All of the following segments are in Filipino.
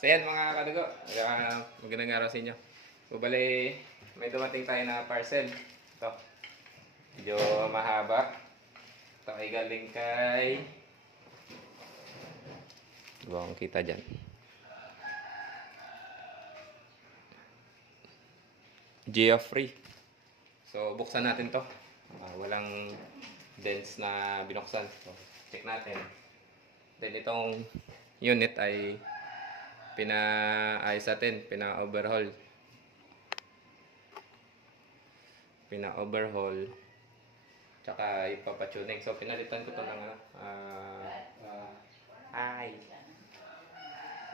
So yan mga kadugo, magandang araw sa inyo. So bali, may dumating tayo na parcel. Ito, medyo mahaba. Ito ay galing kay... Diba kung kita dyan? Geoffrey. So buksan natin to. Walang dents na binuksan. So check natin. Then itong unit ay pinaayos natin, pina-overhaul. Tsaka ipapatuning. So pinalitan ko to ng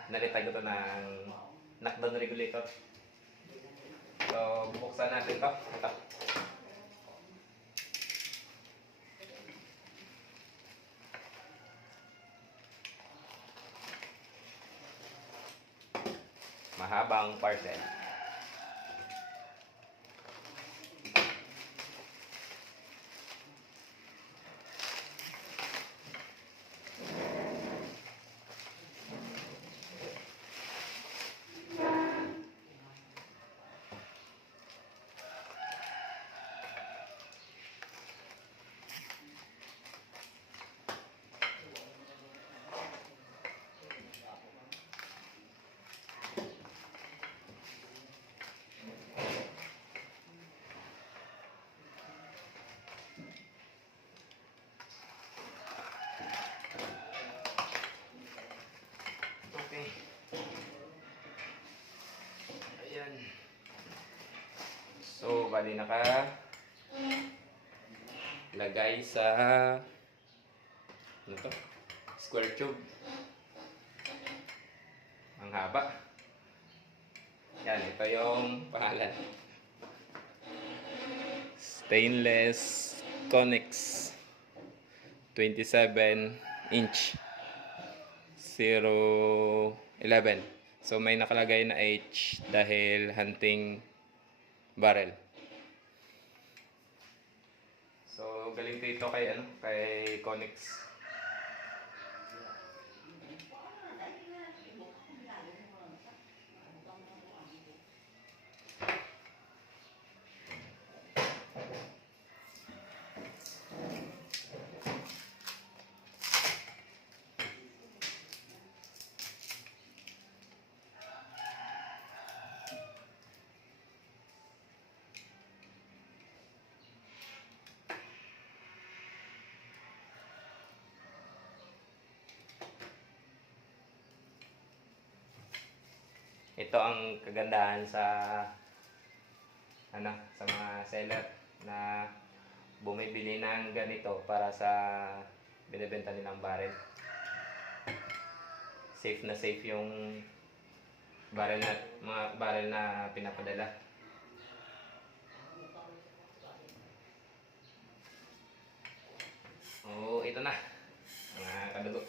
pinalitan ko to ng knockdown regulator. So bubuksan natin to. Ito. Mahabang parcel. Okay. Ayan. So, bali lagay sa ano to? Square tube. Ang haba. Yan, ito yung pangalan. Stainless Connex 27 inch 011. So may nakalagay na H dahil hunting barrel. So galing dito kay kay Connex. Ito ang kagandahan sa sa mga seller na bumibili ng ganito para sa binebenta nilang barrel. Safe na safe yung mga barrel na pinapadala. Oh, ito na mga kadugo.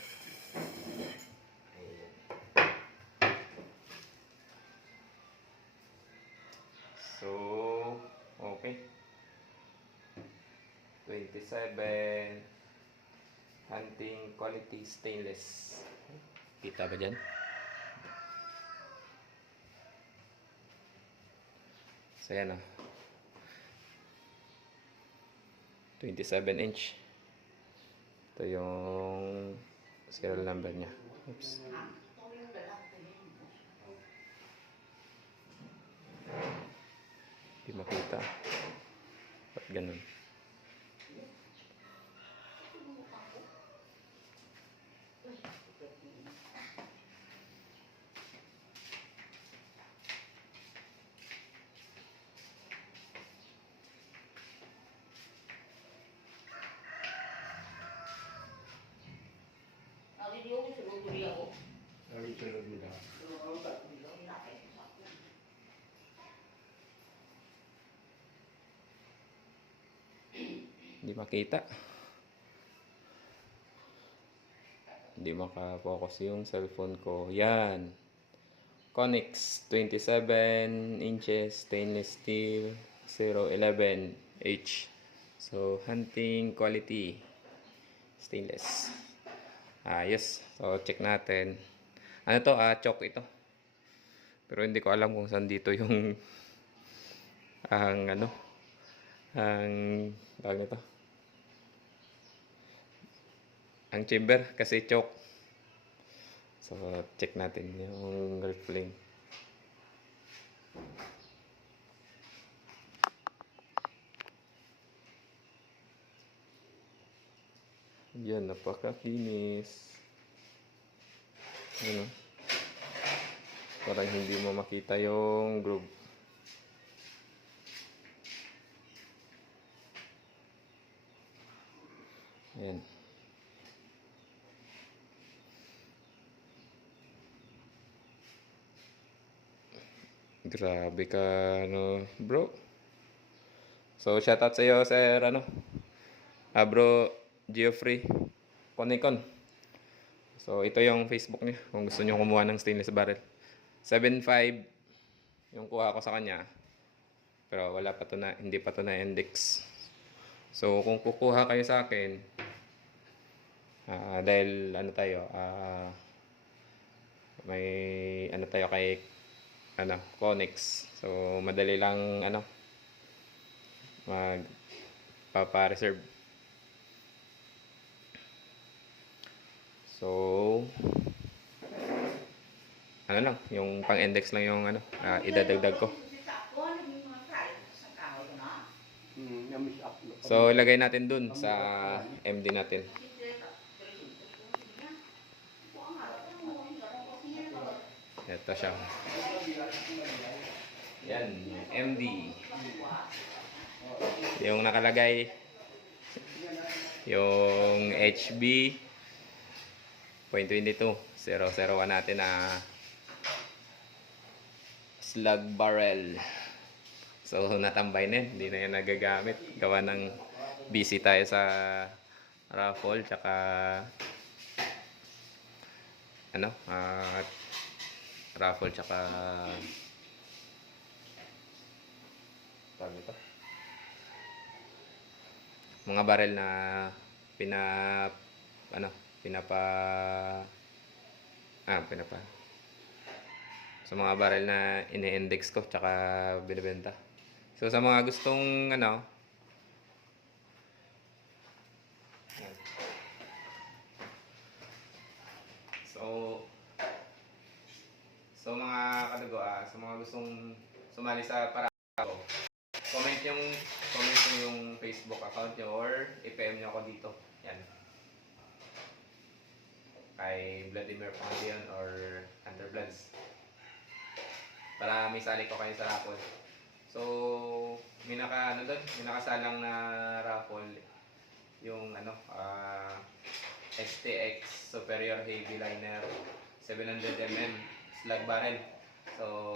So, okay. 27 hunting quality stainless. Kita ba dyan? So, yan 27 inch. Ito yung serial number niya. Oops. Hindi makita. Ba't ganun? Hindi makita. Hindi maka-focus yung cellphone ko. Yan. Connex 27 inches stainless steel 011 H. So, hunting quality stainless. Ayos. So, check natin. Ano to? Choke ito. Pero hindi ko alam kung saan dito yung ang ano, ang tawag nito, ang chamber kasi choke. So check natin yung reflame. Yan, napakakinis. Ano? Parang hindi mo makita yung groove. Ayan. Grabe ka, ano, bro. So, shoutout sa iyo, sir, ano, bro, Geoffrey Ponicon. So, ito yung Facebook niya, kung gusto niyo kumuha ng stainless barrel. 7.5 yung kuha ko sa kanya. Pero wala pa to na, hindi pa to na index. So, kung kukuha kayo sa akin, dahil ano tayo, may ano tayo kay ano, Conex. So, madali lang ano, magpapa-reserve. So, ano lang, yung pang-index lang yung ano, idadagdag ko. So, ilagay natin dun sa MD natin. Ito siya. Yan, MD. Yung nakalagay, yung HB .22 001 natin na slug barrel. So natambay na yun, hindi na yun nagagamit. Gawa ng busy tayo sa raffle tsaka ano, raffle tsaka tawag ito, mga barrel na pinapa sa mga barrel na ini-index ko tsaka binibenta. So sa mga gustong ano, so mga kadugo, sa mga gustong sumali sa parako, comment nyo yung Facebook account nyo or i-PM nyo ako dito. Yan. Kay Vladimir Pangayon or Hunter Vlogs. Para may sali ko kayo sa raffle. So, may nakasalang na raffle yung ano, STX Superior Heavy Liner 700mm slug barrel. So,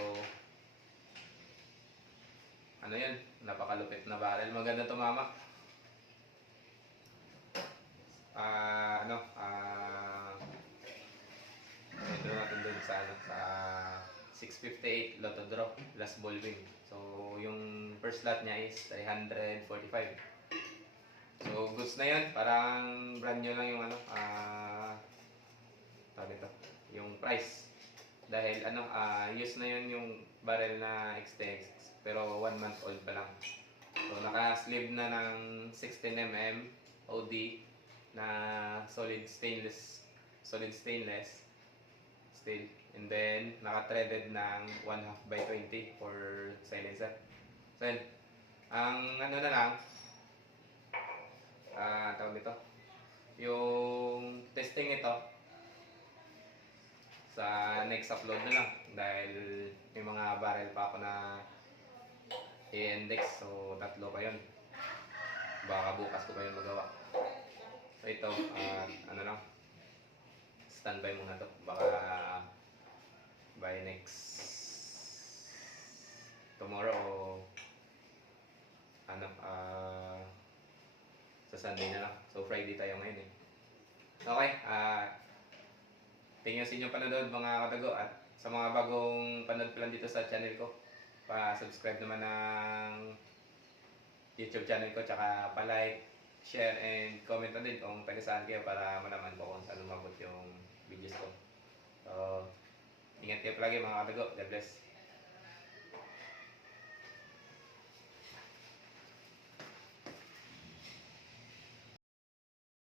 ano yun? Napakalupit na barrel. Maganda tumama. Draw natin dun sa ano, sa 658 Lotto Draw, last ball win. So, yung first lot niya is 345. So, goods na yun. Parang brand new lang yung ano, tawag ito, yung price. Dahil ano, use na yun yung barrel na XTX, pero 1 month old pa lang. So, naka-sleeve na ng 16mm OD na solid stainless steel, and then naka-threaded ng 1/2/20 for silencer. So yun, ang ano na lang, tawag dito, yung testing ito sa next upload na lang dahil may mga barrel pa ako na i-index, so 3 pa yun, baka bukas ko pa yun magawa. So ito, ano lang, standby muna to, baka by next tomorrow o ano, sa Sunday na lang. So Friday tayo ngayon eh. Okay, thank you sa inyong panonood mga katago, at sa mga bagong panood pa lang dito sa channel ko, pa-subscribe naman ng YouTube channel ko, tsaka pa-like, share, and comment na din kung taga saan kayo para malaman ko kung saan umabot yung videos ko. So, ingat kayo palagi mga katago. God bless.